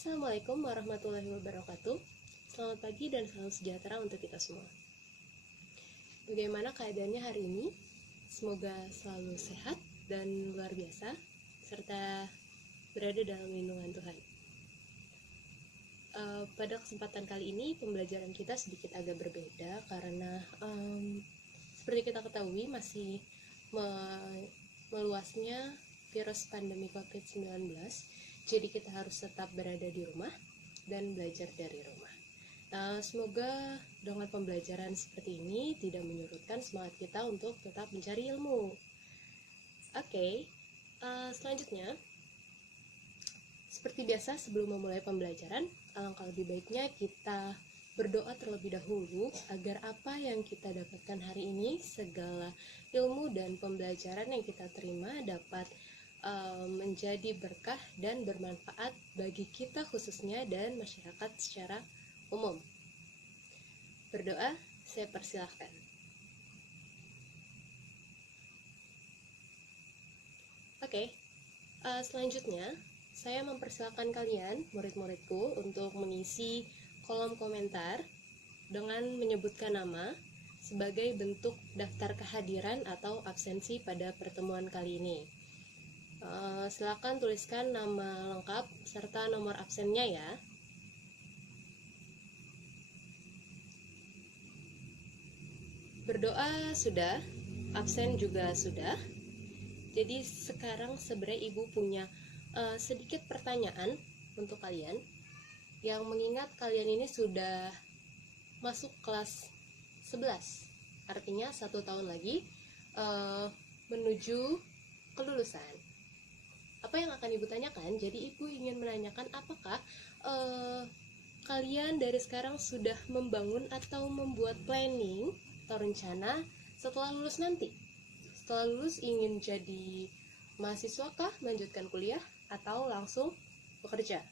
Assalamualaikum warahmatullahi wabarakatuh. Selamat pagi dan salam sejahtera untuk kita semua. Bagaimana keadaannya hari ini? Semoga selalu sehat dan luar biasa, serta berada dalam lindungan Tuhan. Pada kesempatan kali ini, pembelajaran kita sedikit agak berbeda karena seperti kita ketahui masih meluasnya virus pandemi COVID-19. Jadi kita harus tetap berada di rumah dan belajar dari rumah. Semoga dengan pembelajaran seperti ini tidak menyurutkan semangat kita untuk tetap mencari ilmu. Selanjutnya, seperti biasa sebelum memulai pembelajaran, alangkah lebih baiknya kita berdoa terlebih dahulu agar apa yang kita dapatkan hari ini, segala ilmu dan pembelajaran yang kita terima dapat menjadi berkah dan bermanfaat bagi kita khususnya dan masyarakat secara umum. Berdoa, saya persilahkan. Selanjutnya saya mempersilahkan kalian, murid-muridku, untuk mengisi kolom komentar dengan menyebutkan nama sebagai bentuk daftar kehadiran atau absensi pada pertemuan kali ini. Silakan tuliskan nama lengkap serta nomor absennya ya. Berdoa sudah, absen juga sudah. Jadi sekarang sebenarnya Ibu punya sedikit pertanyaan untuk kalian, yang mengingat kalian ini sudah masuk kelas 11, artinya 1 tahun lagi menuju kelulusan. Apa yang akan Ibu tanyakan? Jadi Ibu ingin menanyakan apakah kalian dari sekarang sudah membangun atau membuat planning atau rencana setelah lulus nanti. Setelah lulus ingin jadi mahasiswa kah, melanjutkan kuliah, atau langsung bekerja?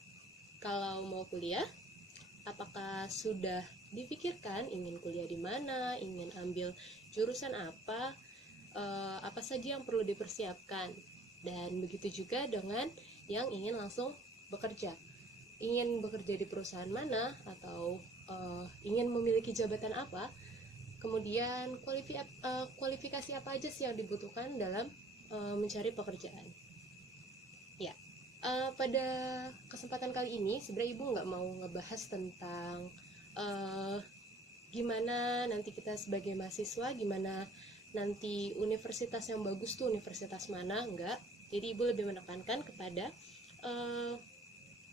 Kalau mau kuliah, apakah sudah dipikirkan ingin kuliah di mana, ingin ambil jurusan apa saja yang perlu dipersiapkan? Dan begitu juga dengan yang ingin langsung bekerja. Ingin bekerja di perusahaan mana, atau ingin memiliki jabatan apa? Kemudian kualifikasi apa aja sih yang dibutuhkan dalam mencari pekerjaan? Ya, pada kesempatan kali ini sebenarnya Ibu nggak mau ngebahas tentang gimana nanti kita sebagai mahasiswa, gimana nanti universitas yang bagus tuh universitas mana, enggak. Jadi Ibu lebih menekankan kepada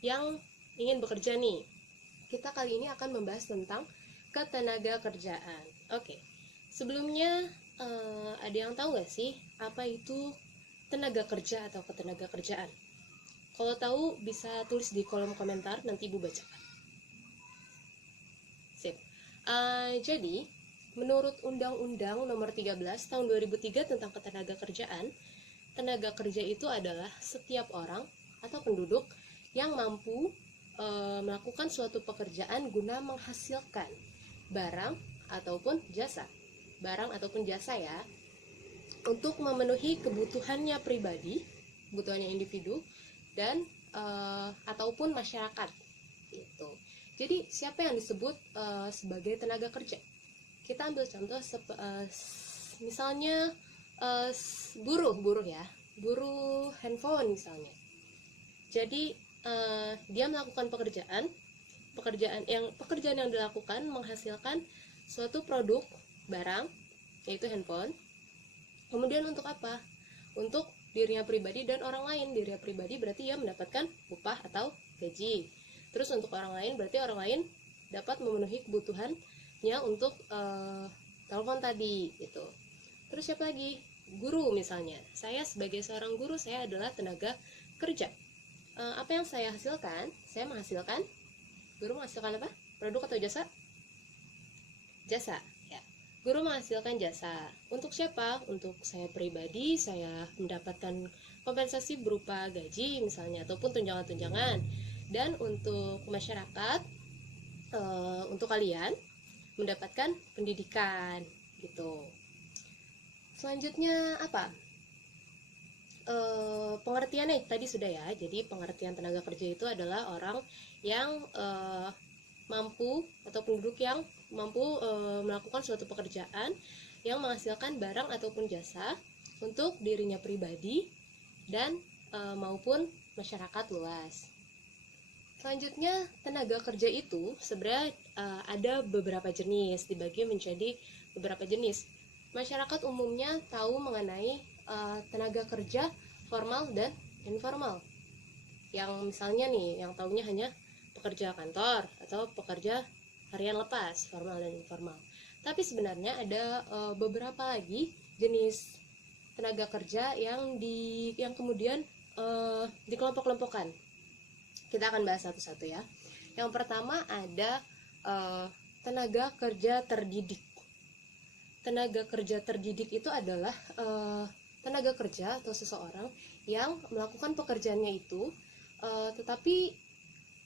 yang ingin bekerja nih. Kita kali ini akan membahas tentang ketenaga kerjaan. Sebelumnya ada yang tahu nggak sih apa itu tenaga kerja atau ketenaga kerjaan? Kalau tahu bisa tulis di kolom komentar, nanti Ibu bacakan. Sip. Jadi menurut Undang-Undang Nomor 13 Tahun 2003 tentang ketenaga kerjaan, tenaga kerja itu adalah setiap orang atau penduduk yang mampu melakukan suatu pekerjaan guna menghasilkan barang ataupun jasa. Barang ataupun jasa ya, untuk memenuhi kebutuhannya pribadi, kebutuhannya individu, dan ataupun masyarakat. Gitu. Jadi siapa yang disebut sebagai tenaga kerja? Kita ambil contoh misalnya buruh ya, buruh handphone misalnya. Jadi dia melakukan pekerjaan yang dilakukan menghasilkan suatu produk barang, yaitu handphone. Kemudian untuk apa? Untuk dirinya pribadi dan orang lain. Dirinya pribadi berarti ia mendapatkan upah atau gaji. Terus untuk orang lain berarti orang lain dapat memenuhi kebutuhannya untuk telepon tadi gitu. Terus siapa lagi? Guru misalnya. Saya sebagai seorang guru, saya adalah tenaga kerja. Apa yang saya hasilkan? Saya menghasilkan. Guru menghasilkan apa? Produk atau jasa? Jasa ya. Guru menghasilkan jasa. Untuk siapa? Untuk saya pribadi, saya mendapatkan kompensasi berupa gaji misalnya, ataupun tunjangan-tunjangan. Dan untuk masyarakat, untuk kalian mendapatkan pendidikan gitu. Selanjutnya apa? pengertiannya tadi sudah ya. Jadi pengertian tenaga kerja itu adalah orang yang mampu atau penduduk yang mampu melakukan suatu pekerjaan yang menghasilkan barang ataupun jasa untuk dirinya pribadi dan maupun masyarakat luas. Selanjutnya, tenaga kerja itu sebenarnya ada beberapa jenis, dibagi menjadi beberapa jenis. Masyarakat umumnya tahu mengenai tenaga kerja formal dan informal. Yang misalnya nih, yang tahunya hanya pekerja kantor atau pekerja harian lepas, formal dan informal. Tapi sebenarnya ada beberapa lagi jenis tenaga kerja yang kemudian dikelompok-kelompokkan. Kita akan bahas satu-satu ya. Yang pertama ada tenaga kerja terdidik. Tenaga kerja terdidik itu adalah tenaga kerja atau seseorang yang melakukan pekerjaannya itu tetapi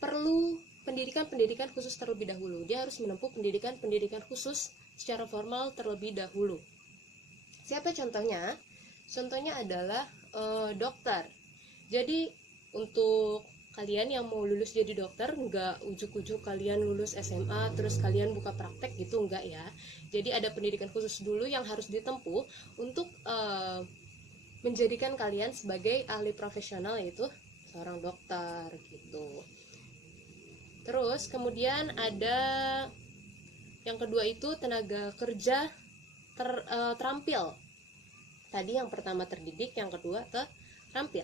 perlu pendidikan khusus terlebih dahulu. Dia harus menempuh pendidikan khusus secara formal terlebih dahulu. Siapa contohnya? Contohnya adalah dokter. Jadi untuk kalian yang mau lulus jadi dokter, nggak ujuk-ujuk kalian lulus SMA terus kalian buka praktek gitu, enggak ya. Jadi ada pendidikan khusus dulu yang harus ditempuh untuk menjadikan kalian sebagai ahli profesional, yaitu seorang dokter gitu. Terus kemudian ada yang kedua itu tenaga kerja terampil. Tadi yang pertama terdidik, yang kedua terampil.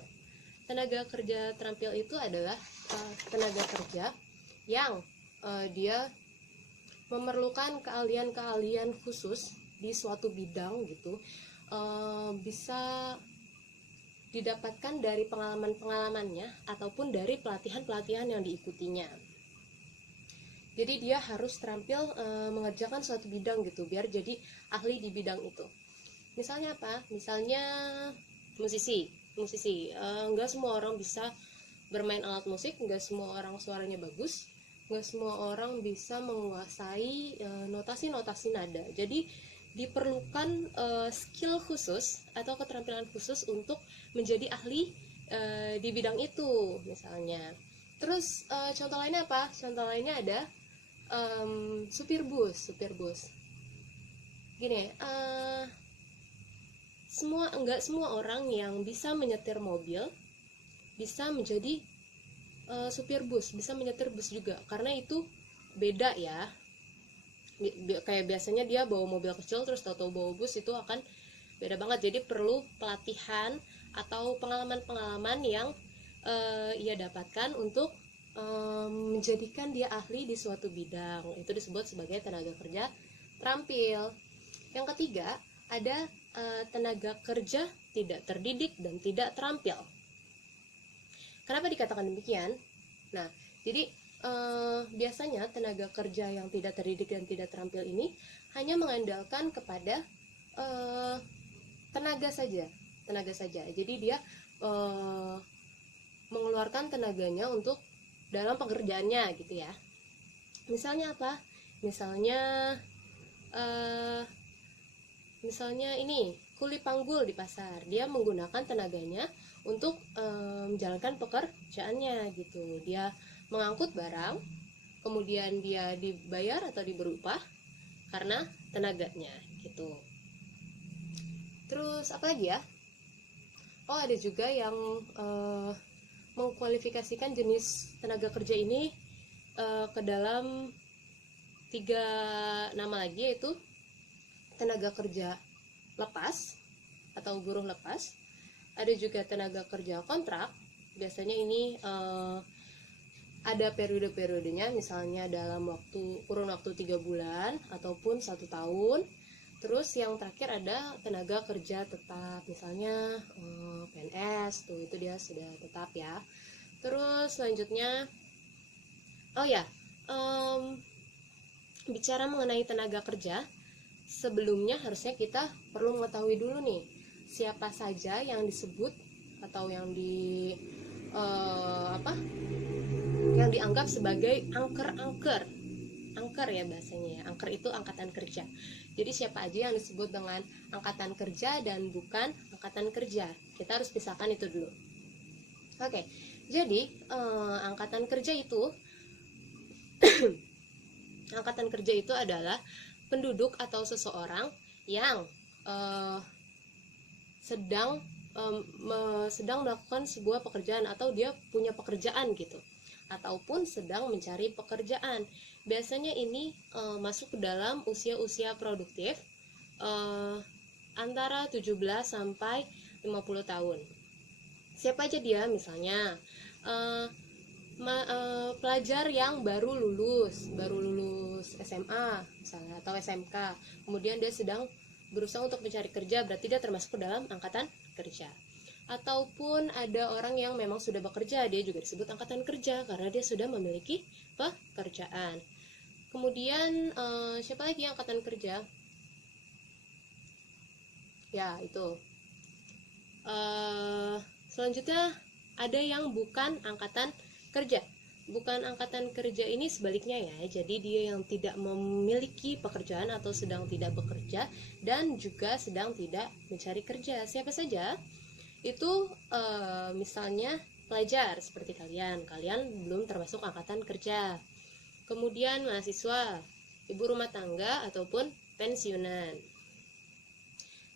Tenaga kerja terampil itu adalah tenaga kerja yang dia memerlukan keahlian-keahlian khusus di suatu bidang gitu, bisa didapatkan dari pengalaman-pengalamannya ataupun dari pelatihan-pelatihan yang diikutinya. Jadi dia harus terampil mengerjakan suatu bidang gitu, biar jadi ahli di bidang itu. Misalnya apa? Misalnya musisi. Nggak semua orang bisa bermain alat musik, nggak semua orang suaranya bagus, nggak semua orang bisa menguasai notasi-notasi nada. Jadi diperlukan skill khusus atau keterampilan khusus untuk menjadi ahli di bidang itu misalnya. Terus contoh lainnya apa? Contoh lainnya ada supir bus. Gini, nggak semua orang yang bisa menyetir mobil bisa menjadi supir bus, bisa menyetir bus juga, karena itu beda ya. Kayak biasanya dia bawa mobil kecil terus tahu-tahu bawa bus, itu akan beda banget. Jadi perlu pelatihan atau pengalaman-pengalaman yang ia dapatkan untuk menjadikan dia ahli di suatu bidang. Itu disebut sebagai tenaga kerja terampil. Yang ketiga ada tenaga kerja tidak terdidik dan tidak terampil. Kenapa dikatakan demikian? Nah, jadi biasanya tenaga kerja yang tidak terdidik dan tidak terampil ini hanya mengandalkan kepada tenaga saja. Jadi dia mengeluarkan tenaganya untuk dalam pekerjaannya gitu ya. Misalnya apa? Misalnya ini kuli panggul di pasar, dia menggunakan tenaganya untuk menjalankan pekerjaannya gitu. Dia mengangkut barang, kemudian dia dibayar atau diberi upah karena tenaganya gitu. Terus apa lagi ya? Oh, ada juga yang mengkualifikasikan jenis tenaga kerja ini ke dalam 3 nama lagi, yaitu tenaga kerja lepas atau buruh lepas. Ada juga tenaga kerja kontrak. Biasanya ini ada periode-periodenya, misalnya dalam kurun waktu 3 bulan ataupun 1 tahun. Terus yang terakhir ada tenaga kerja tetap, misalnya PNS, itu dia sudah tetap ya. Terus selanjutnya, bicara mengenai tenaga kerja, sebelumnya harusnya kita perlu mengetahui dulu nih, siapa saja yang disebut atau yang dianggap sebagai angker ya bahasanya ya. Angker itu angkatan kerja. Jadi siapa aja yang disebut dengan angkatan kerja dan bukan angkatan kerja. Kita harus pisahkan itu dulu. Oke, jadi angkatan kerja itu angkatan kerja itu adalah penduduk atau seseorang yang sedang melakukan sebuah pekerjaan, atau dia punya pekerjaan gitu, ataupun sedang mencari pekerjaan. Biasanya ini masuk ke dalam usia-usia produktif antara 17 sampai 50 tahun. Siapa aja dia? Misalnya pelajar yang baru lulus SMA misalnya, atau SMK, kemudian dia sedang berusaha untuk mencari kerja, berarti dia termasuk ke dalam angkatan kerja. Ataupun ada orang yang memang sudah bekerja, dia juga disebut angkatan kerja karena dia sudah memiliki pekerjaan. Kemudian siapa lagi yang angkatan kerja? Ya, itu. Selanjutnya ada yang bukan angkatan kerja. Bukan angkatan kerja ini sebaliknya ya, jadi dia yang tidak memiliki pekerjaan atau sedang tidak bekerja dan juga sedang tidak mencari kerja. Siapa saja? Itu misalnya pelajar seperti kalian belum termasuk angkatan kerja. Kemudian mahasiswa, ibu rumah tangga ataupun pensiunan.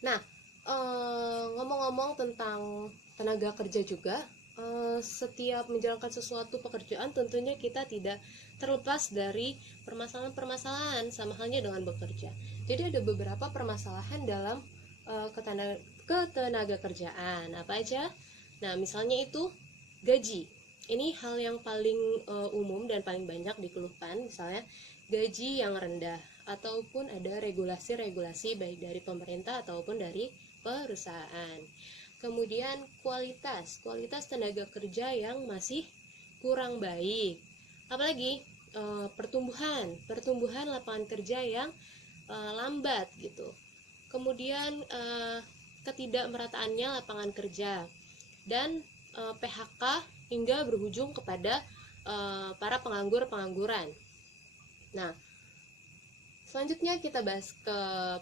Nah, ngomong-ngomong tentang tenaga kerja juga, setiap menjalankan sesuatu pekerjaan tentunya kita tidak terlepas dari permasalahan-permasalahan, sama halnya dengan bekerja. Jadi ada beberapa permasalahan dalam ketenaga kerjaan. Apa aja? Nah, misalnya itu gaji. Ini hal yang paling umum dan paling banyak dikeluhkan, misalnya gaji yang rendah, ataupun ada regulasi-regulasi baik dari pemerintah ataupun dari perusahaan. Kemudian kualitas tenaga kerja yang masih kurang baik. Apalagi pertumbuhan lapangan kerja yang lambat gitu. Kemudian ketidakmerataannya lapangan kerja dan PHK hingga berujung kepada para pengangguran. Nah, selanjutnya kita bahas ke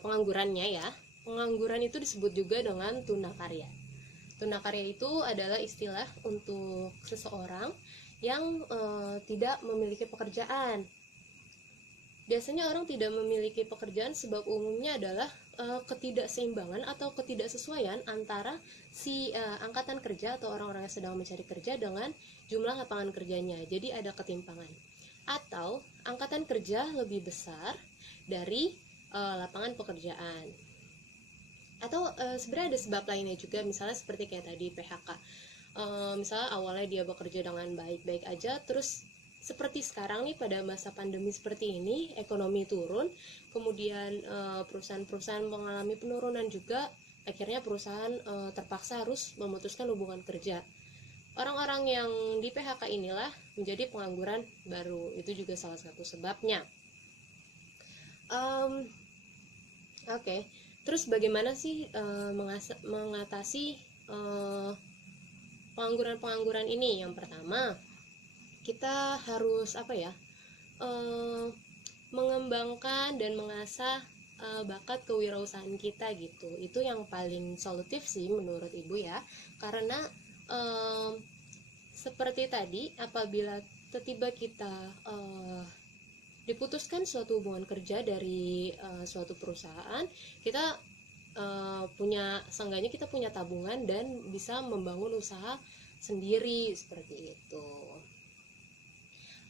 penganggurannya ya. Pengangguran itu disebut juga dengan tunakarya. Tunakarya itu adalah istilah untuk seseorang yang tidak memiliki pekerjaan. Biasanya orang tidak memiliki pekerjaan sebab umumnya adalah ketidakseimbangan atau ketidaksesuaian antara si angkatan kerja atau orang-orang yang sedang mencari kerja dengan jumlah lapangan kerjanya. Jadi ada ketimpangan. Atau angkatan kerja lebih besar dari lapangan pekerjaan. Atau sebenarnya ada sebab lainnya juga, misalnya seperti kayak tadi PHK. Misalnya awalnya dia bekerja dengan baik-baik aja, terus seperti sekarang nih pada masa pandemi seperti ini, ekonomi turun, kemudian perusahaan-perusahaan mengalami penurunan juga, akhirnya perusahaan terpaksa harus memutuskan hubungan kerja. Orang-orang yang di PHK inilah menjadi pengangguran baru, itu juga salah satu sebabnya. Oke. Terus bagaimana sih mengatasi pengangguran-pengangguran ini? Yang pertama, kita harus mengembangkan dan mengasah bakat kewirausahaan kita gitu. Itu yang paling solutif sih menurut Ibu ya. Karena seperti tadi, apabila tiba-tiba kita diputuskan suatu hubungan kerja dari suatu perusahaan, kita seenggaknya kita punya tabungan dan bisa membangun usaha sendiri seperti itu.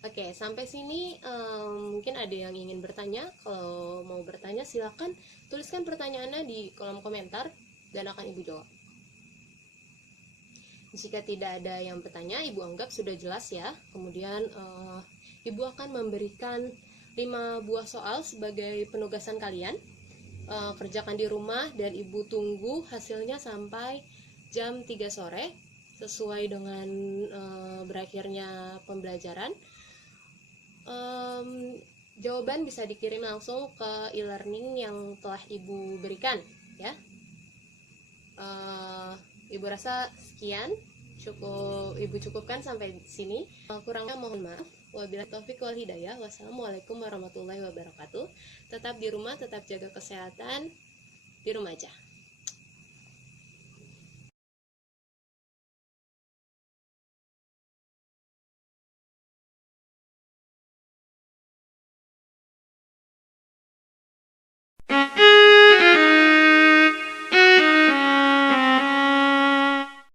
Oke, sampai sini mungkin ada yang ingin bertanya. Kalau mau bertanya silakan tuliskan pertanyaannya di kolom komentar dan akan Ibu jawab. Jika tidak ada yang bertanya, Ibu anggap sudah jelas ya. Kemudian Ibu akan memberikan 5 buah soal sebagai penugasan kalian. Kerjakan di rumah dan Ibu tunggu hasilnya sampai jam 3 sore sesuai dengan berakhirnya pembelajaran. Jawaban bisa dikirim langsung ke e-learning yang telah Ibu berikan ya. Ibu rasa sekian, Ibu cukupkan sampai sini. Kurangnya mohon maaf. Wabillahi taufik wal hidayah. Wassalamualaikum warahmatullahi wabarakatuh. Tetap di rumah, tetap jaga kesehatan di rumah aja.